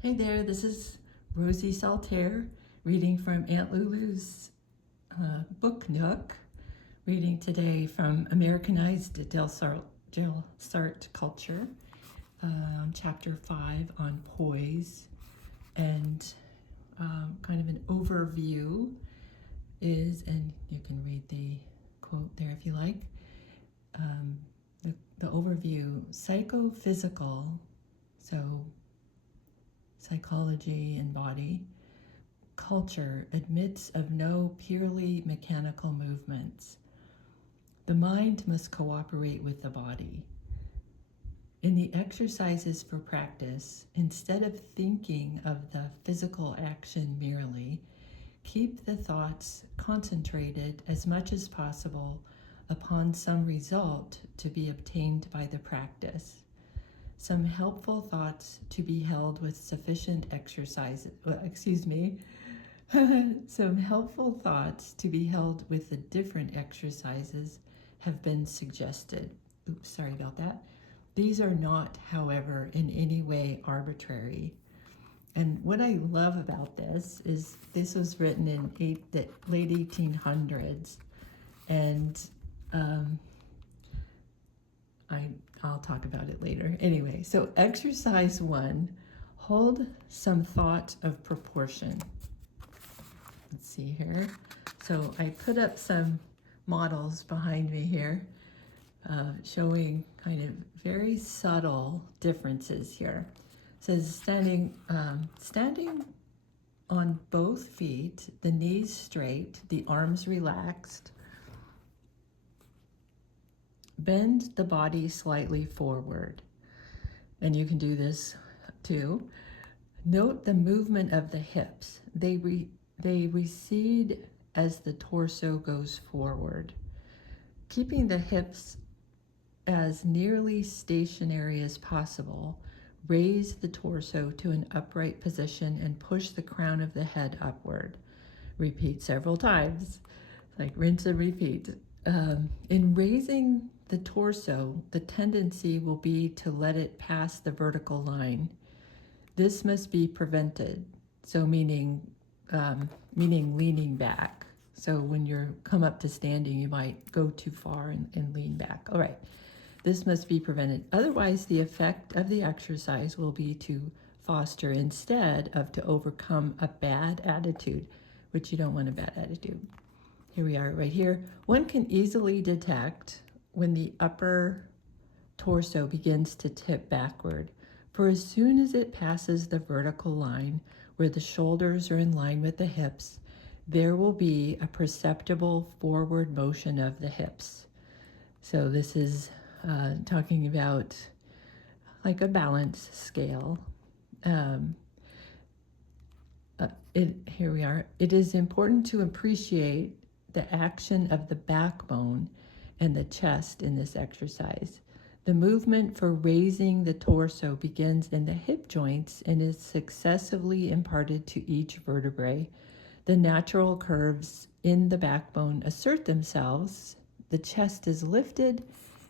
Hey there, this is Rosie Saltaire reading from Aunt LuLu's book Nook, reading today from Americanized Delsarte culture, chapter 5 on Poise, and kind of an overview is, and you can read the quote there if you like, the overview, psychophysical, so psychology and body, culture admits of no purely mechanical movements. The mind must cooperate with the body. In the exercises for practice, instead of thinking of the physical action merely, keep the thoughts concentrated as much as possible upon some result to be obtained by the practice. Some helpful thoughts to be held with sufficient exercise, some helpful thoughts to be held with the different exercises have been suggested. Oops, sorry about that. These are not, however, in any way arbitrary. And what I love about this is this was written in the late 1800s, and I'll talk about it later. Anyway, so exercise 1, hold some thought of proportion. Let's see here. So I put up some models behind me here, showing kind of very subtle differences here. It says standing on both feet, the knees straight, the arms relaxed. Bend the body slightly forward. And you can do this too. Note the movement of the hips. They recede as the torso goes forward. Keeping the hips as nearly stationary as possible, raise the torso to an upright position and push the crown of the head upward. Repeat several times, like rinse and repeat. In raising the torso, the tendency will be to let it pass the vertical line. This must be prevented, so meaning leaning back. So when you come up to standing, you might go too far and lean back. All right, this must be prevented. Otherwise, the effect of the exercise will be to foster instead of to overcome a bad attitude, which you don't want a bad attitude. Here we are right here. One can easily detect when the upper torso begins to tip backward, for as soon as it passes the vertical line where the shoulders are in line with the hips, there will be a perceptible forward motion of the hips. So this is talking about like a balance scale. Here we are. It is important to appreciate the action of the backbone and the chest in this exercise. The movement for raising the torso begins in the hip joints and is successively imparted to each vertebrae. The natural curves in the backbone assert themselves. The chest is lifted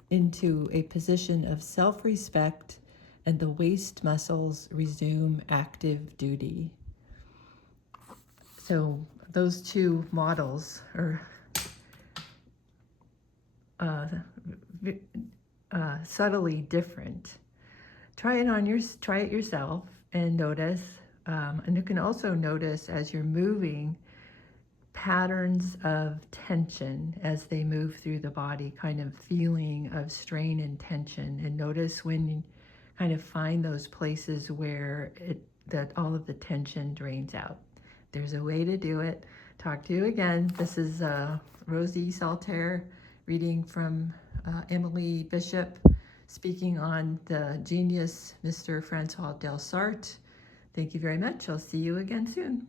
into a position of self-respect, and the waist muscles resume active duty. So those two models are subtly different. Try it yourself and notice. And you can also notice as you're moving patterns of tension as they move through the body, kind of feeling of strain and tension. And notice when you kind of find those places where that all of the tension drains out. There's a way to do it. Talk to you again. This is Rosie Saltaire reading from Emily Bishop, speaking on the genius Mr. Francois Delsarte. Thank you very much. I'll see you again soon.